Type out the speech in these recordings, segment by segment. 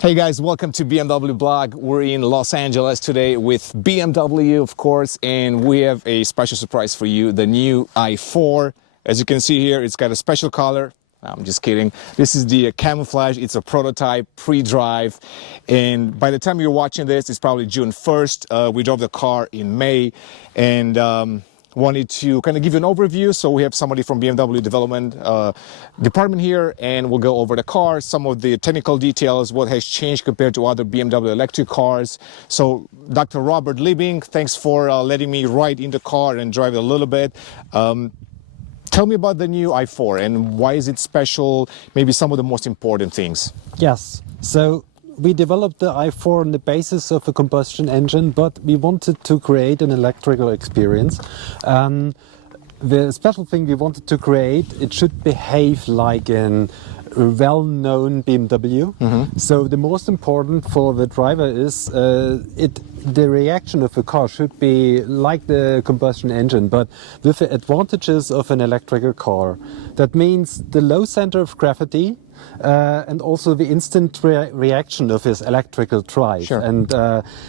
Hey guys, welcome to BMW Blog. We're in Los Angeles today with BMW, of course, and we have a special surprise for you, the new i4. As you can see here, it's got a special color. I'm just kidding. This is the camouflage. It's a prototype, pre-drive, and by the time you're watching this, it's probably June 1st. We drove the car in May, and wanted to kind of give you an overview. So we have somebody from BMW development department here, and we'll go over the car, some of the technical details, what has changed compared to other BMW electric cars. So Dr. Robert Liebing, thanks for letting me ride in the car and drive it a little bit. Tell me about the new i4 and why is it special, maybe some of the most important things. Yes, so we developed the i4 on the basis of a combustion engine, but we wanted to create an electrical experience. The special thing we wanted to create, it should behave like a well-known BMW. So the most important for the driver is the reaction of the car should be like the combustion engine, but with the advantages of an electrical car. That means the low center of gravity, and also the instant reaction of his electrical drive. Sure. And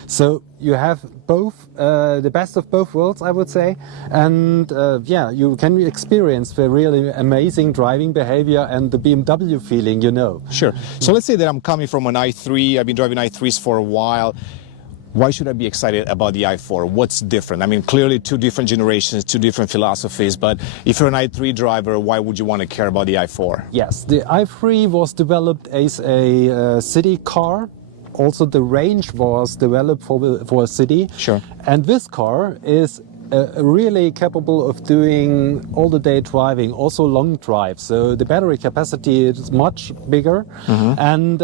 so you have both, the best of both worlds, I would say. And yeah, you can experience the really amazing driving behavior and the BMW feeling, you know. Sure. So let's say that I'm coming from an i3. I've been driving i3s for a while. Why should I be excited about the i4? What's different? I mean, clearly two different generations, two different philosophies, but if you're an i3 driver, why would you want to care about the i4? Yes, the i3 was developed as a city car. Also, the range was developed for a city. Sure. And this car is really capable of doing all the day driving, also long drives. So the battery capacity is much bigger, and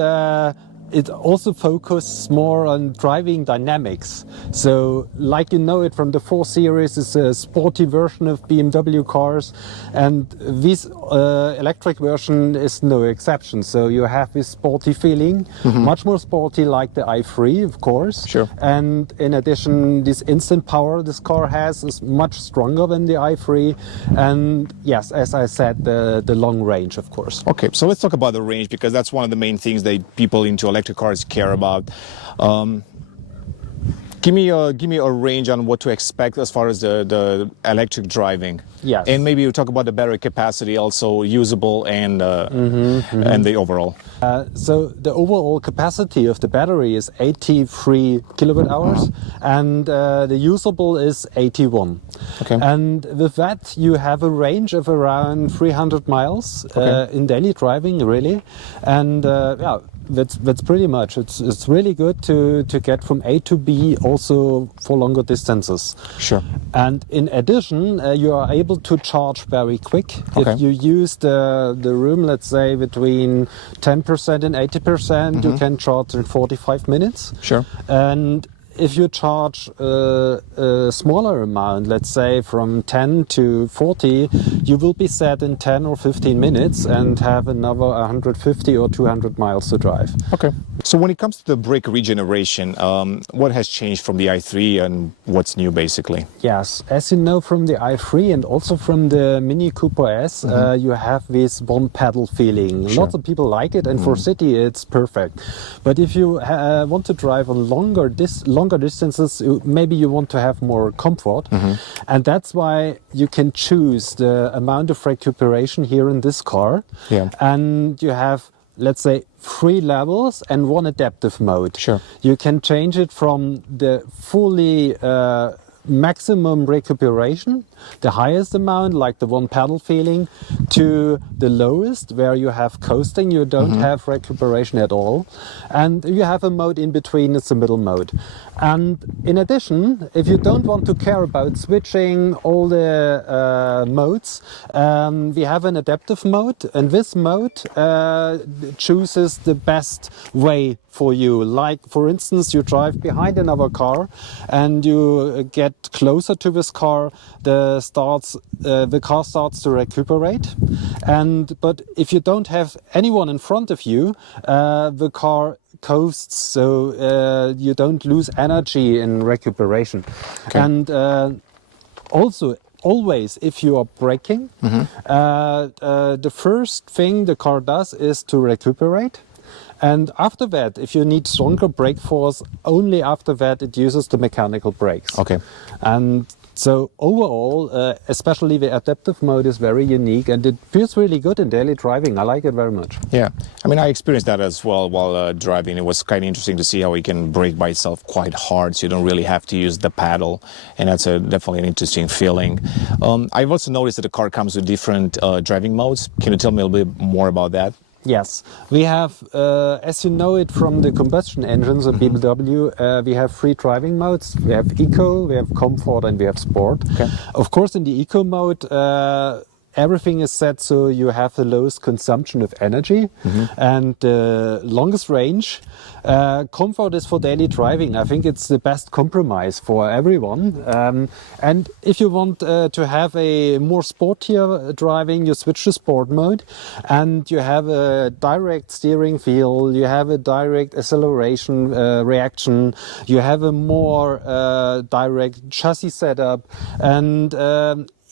it also focuses more on driving dynamics. So, like you know it from the 4 Series, it's a sporty version of BMW cars, and this electric version is no exception. So you have this sporty feeling, much more sporty like the i3, of course. Sure. And in addition, this instant power this car has is much stronger than the i3. And yes, as I said, the long range, of course. Okay, so let's talk about the range, because that's one of the main things that people into electric cars care about. Give me a range on what to expect as far as the electric driving. Yes. And maybe you talk about the battery capacity, also usable, and and the overall. So the overall capacity of the battery is 83 kilowatt hours, and the usable is 81. Okay. And with that, you have a range of around 300 miles in daily driving, really. And yeah, that's pretty much. It's really good to get from A to B, also for longer distances. Sure. And in addition, you are able to charge very quick. Okay. If you use the room, let's say between 10% and 80%, you can charge in 45 minutes. Sure. And if you charge a smaller amount, let's say from 10 to 40, you will be set in 10 or 15 minutes and have another 150 or 200 miles to drive. Okay. So when it comes to the brake regeneration, what has changed from the i3 and what's new basically? Yes, as you know from the i3 and also from the Mini Cooper S, you have this one pedal feeling. Sure. Lots of people like it, and for city it's perfect. But if you want to drive on longer distances, maybe you want to have more comfort, and that's why you can choose the amount of recuperation here in this car. Yeah. And you have, let's say, 3 levels and 1 adaptive mode. Sure. You can change it from the fully maximum recuperation, the highest amount, like the one pedal feeling, to the lowest, where you have coasting, you don't have recuperation at all. And you have a mode in between, it's a middle mode. And in addition, if you don't want to care about switching all the modes, we have an adaptive mode, and this mode chooses the best way for you. Like, for instance, you drive behind another car and you get closer to this car, the car starts to recuperate. But if you don't have anyone in front of you, the car coasts, so you don't lose energy in recuperation. Okay. And also, always, if you are braking, the first thing the car does is to recuperate. And after that, if you need stronger brake force, only after that it uses the mechanical brakes. Okay. And so overall, especially the adaptive mode is very unique, and it feels really good in daily driving. I like it very much. Yeah, I mean, I experienced that as well while driving. It was kind of interesting to see how it can brake by itself quite hard, so you don't really have to use the paddle, and that's definitely an interesting feeling. I've also noticed that the car comes with different driving modes. Can you tell me a little bit more about that? Yes, we have, as you know it from the combustion engines of BMW, we have 3 driving modes. We have Eco, we have Comfort, and we have Sport. Okay. Of course, in the Eco mode, everything is set so you have the lowest consumption of energy and longest range. Comfort is for daily driving. I think it's the best compromise for everyone. And if you want to have a more sportier driving, you switch to Sport mode, and you have a direct steering feel, you have a direct acceleration reaction, you have a more direct chassis setup, and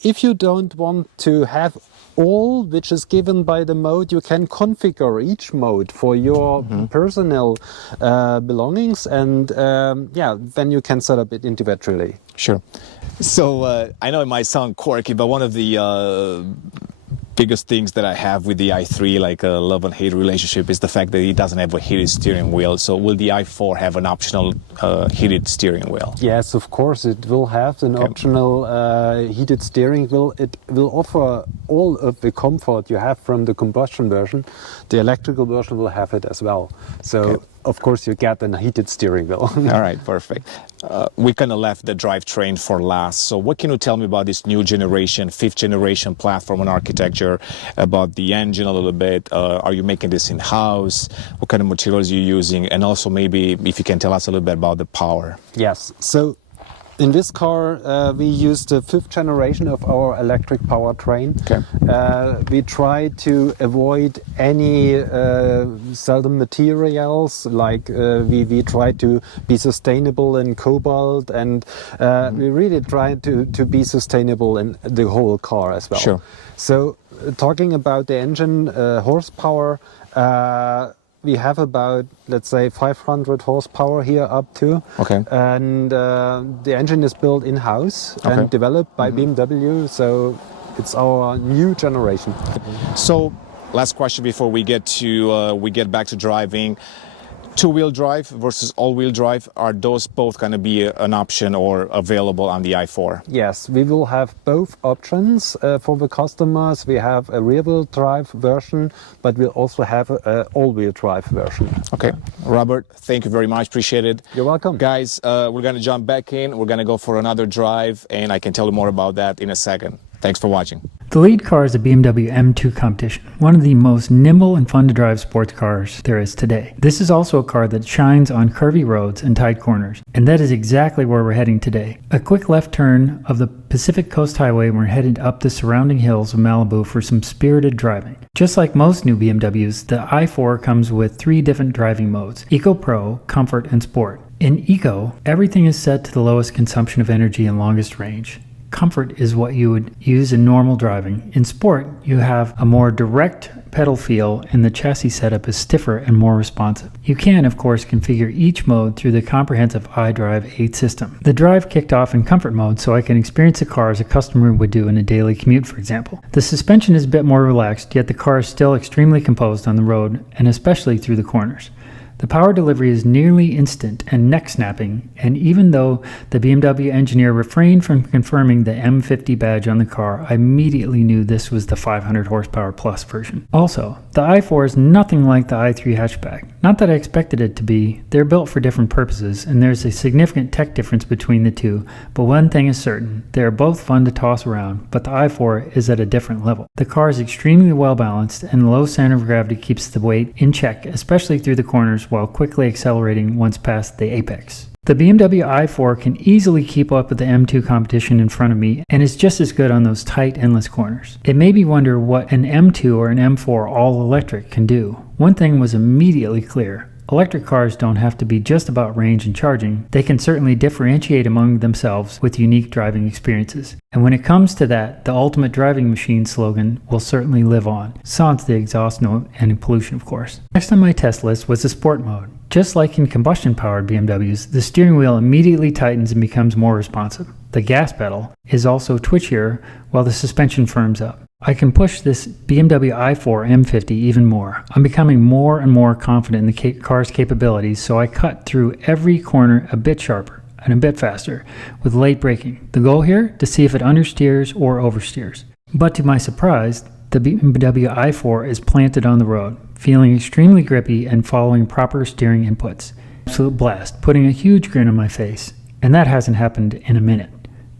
if you don't want to have all which is given by the mode, you can configure each mode for your personal belongings, and yeah, then you can set up it individually. Sure. So I know it might sound quirky, but one of the biggest things that I have with the i3, like a love and hate relationship, is the fact that it doesn't have a heated steering wheel. So will the i4 have an optional heated steering wheel? Yes, of course it will have an optional heated steering wheel. It will offer all of the comfort you have from the combustion version. The electrical version will have it as well. So of course you get a heated steering wheel. All right, perfect. We kind of left the drivetrain for last. So what can you tell me about this new generation, 5th generation platform and architecture, about the engine a little bit? Are you making this in-house? What kind of materials are you using? And also maybe if you can tell us a little bit about the power. Yes, so in this car we use the 5th generation of our electric powertrain. Okay. We try to avoid any seldom materials, like we try to be sustainable in cobalt, and we really try to be sustainable in the whole car as well. Sure. So talking about the engine horsepower, we have about, let's say, 500 horsepower here up to. Okay. And the engine is built in-house and developed by BMW, so it's our new generation. So last question before we get back to driving. 2-wheel drive versus all-wheel drive, are those both going to be an option or available on the i4? Yes, we will have both options for the customers. We have a rear-wheel drive version, but we'll also have an all-wheel drive version. Okay. Robert, thank you very much. Appreciate it. You're welcome. Guys, we're going to jump back in. We're going to go for another drive, and I can tell you more about that in a second. Thanks for watching. The lead car is a BMW M2 competition, one of the most nimble and fun to drive sports cars there is today. This is also a car that shines on curvy roads and tight corners, and that is exactly where we're heading today. A quick left turn of the Pacific Coast Highway, and we're headed up the surrounding hills of Malibu for some spirited driving. Just like most new BMWs, the i4 comes with 3 different driving modes: Eco Pro, Comfort, and Sport. In Eco, everything is set to the lowest consumption of energy and longest range. Comfort is what you would use in normal driving. In Sport, you have a more direct pedal feel, and the chassis setup is stiffer and more responsive. You can, of course, configure each mode through the comprehensive iDrive 8 system. The drive kicked off in Comfort mode, so I can experience the car as a customer would do in a daily commute, for example. The suspension is a bit more relaxed, yet the car is still extremely composed on the road, and especially through the corners. The power delivery is nearly instant and neck-snapping, and even though the BMW engineer refrained from confirming the M50 badge on the car, I immediately knew this was the 500 horsepower plus version. Also, the i4 is nothing like the i3 hatchback. Not that I expected it to be. They're built for different purposes, and there's a significant tech difference between the two, but one thing is certain: they are both fun to toss around, but the i4 is at a different level. The car is extremely well balanced, and the low center of gravity keeps the weight in check, especially through the corners, while quickly accelerating once past the apex. The BMW i4 can easily keep up with the M2 competition in front of me, and is just as good on those tight, endless corners. It made me wonder what an M2 or an M4 all-electric can do. One thing was immediately clear: Electric cars don't have to be just about range and charging. They can certainly differentiate among themselves with unique driving experiences. And when it comes to that, the ultimate driving machine slogan will certainly live on, sans the exhaust note and pollution, of course. Next on my test list was the sport mode. Just like in combustion-powered BMWs, the steering wheel immediately tightens and becomes more responsive. The gas pedal is also twitchier while the suspension firms up. I can push this BMW i4 M50 even more. I'm becoming more and more confident in the car's capabilities, so I cut through every corner a bit sharper and a bit faster with late braking. The goal here? To see if it understeers or oversteers. But to my surprise, the BMW i4 is planted on the road, feeling extremely grippy and following proper steering inputs. Absolute blast, putting a huge grin on my face. And that hasn't happened in a minute.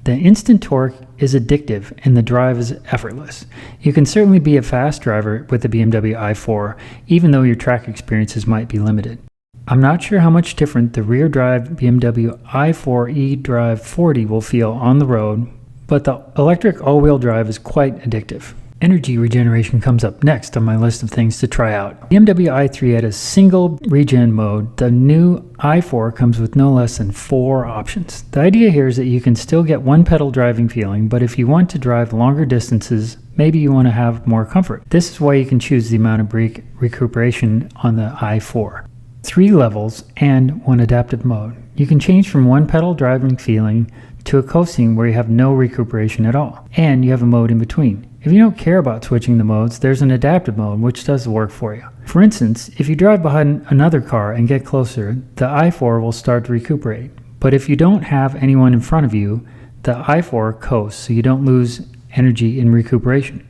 The instant torque is addictive and the drive is effortless. You can certainly be a fast driver with the BMW i4, even though your track experiences might be limited. I'm not sure how much different the rear drive BMW i4 eDrive 40 will feel on the road, but the electric all-wheel drive is quite addictive. Energy regeneration comes up next on my list of things to try out. BMW i3 had a single regen mode. The new i4 comes with no less than 4 options. The idea here is that you can still get one pedal driving feeling, but if you want to drive longer distances, maybe you want to have more comfort. This is why you can choose the amount of brake recuperation on the i4. 3 levels and 1 adaptive mode. You can change from one pedal driving feeling to a coasting where you have no recuperation at all, and you have a mode in between. If you don't care about switching the modes, there's an adaptive mode which does the work for you. For instance, if you drive behind another car and get closer, the i4 will start to recuperate. But if you don't have anyone in front of you, the i4 coasts so you don't lose energy in recuperation.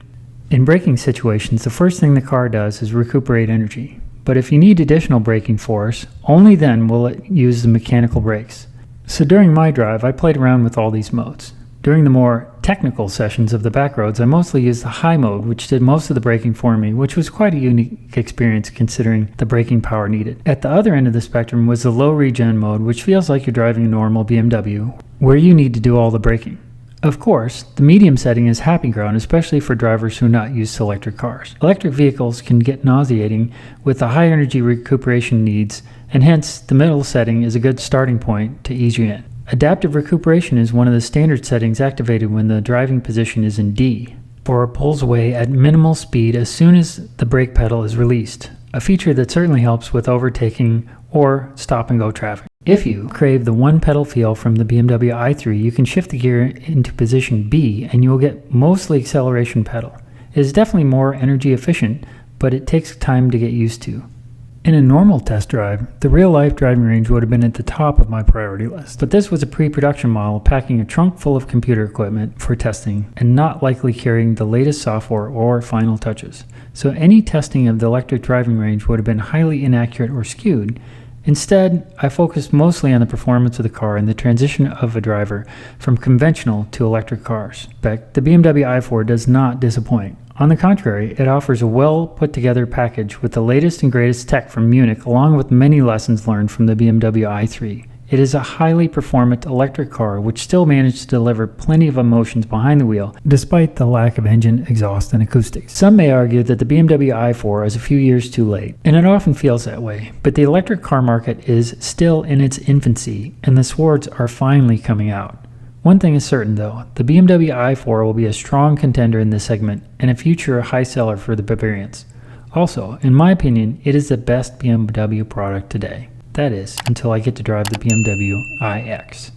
In braking situations, the first thing the car does is recuperate energy. But if you need additional braking force, only then will it use the mechanical brakes. So during my drive, I played around with all these modes. During the more technical sessions of the back roads, I mostly used the high mode, which did most of the braking for me, which was quite a unique experience considering the braking power needed. At the other end of the spectrum was the low regen mode, which feels like you're driving a normal BMW, where you need to do all the braking. Of course, the medium setting is happy ground, especially for drivers who are not used to electric cars. Electric vehicles can get nauseating with the high energy recuperation needs, and hence the middle setting is a good starting point to ease you in. Adaptive recuperation is one of the standard settings activated when the driving position is in D, or pulls away at minimal speed as soon as the brake pedal is released, a feature that certainly helps with overtaking or stop-and-go traffic. If you crave the one-pedal feel from the BMW i3, you can shift the gear into position B and you will get mostly acceleration pedal. It is definitely more energy efficient, but it takes time to get used to. In a normal test drive, the real-life driving range would have been at the top of my priority list, but this was a pre-production model packing a trunk full of computer equipment for testing and not likely carrying the latest software or final touches. So any testing of the electric driving range would have been highly inaccurate or skewed. Instead, I focused mostly on the performance of the car and the transition of a driver from conventional to electric cars. But the BMW i4 does not disappoint. On the contrary, it offers a well put together package with the latest and greatest tech from Munich, along with many lessons learned from the BMW i3. It is a highly performant electric car which still managed to deliver plenty of emotions behind the wheel, despite the lack of engine, exhaust, and acoustics. Some may argue that the BMW i4 is a few years too late, and it often feels that way, but the electric car market is still in its infancy, and the swords are finally coming out. One thing is certain though, the BMW i4 will be a strong contender in this segment, and a future high seller for the Bavarians. Also, in my opinion, it is the best BMW product today. That is, until I get to drive the BMW iX.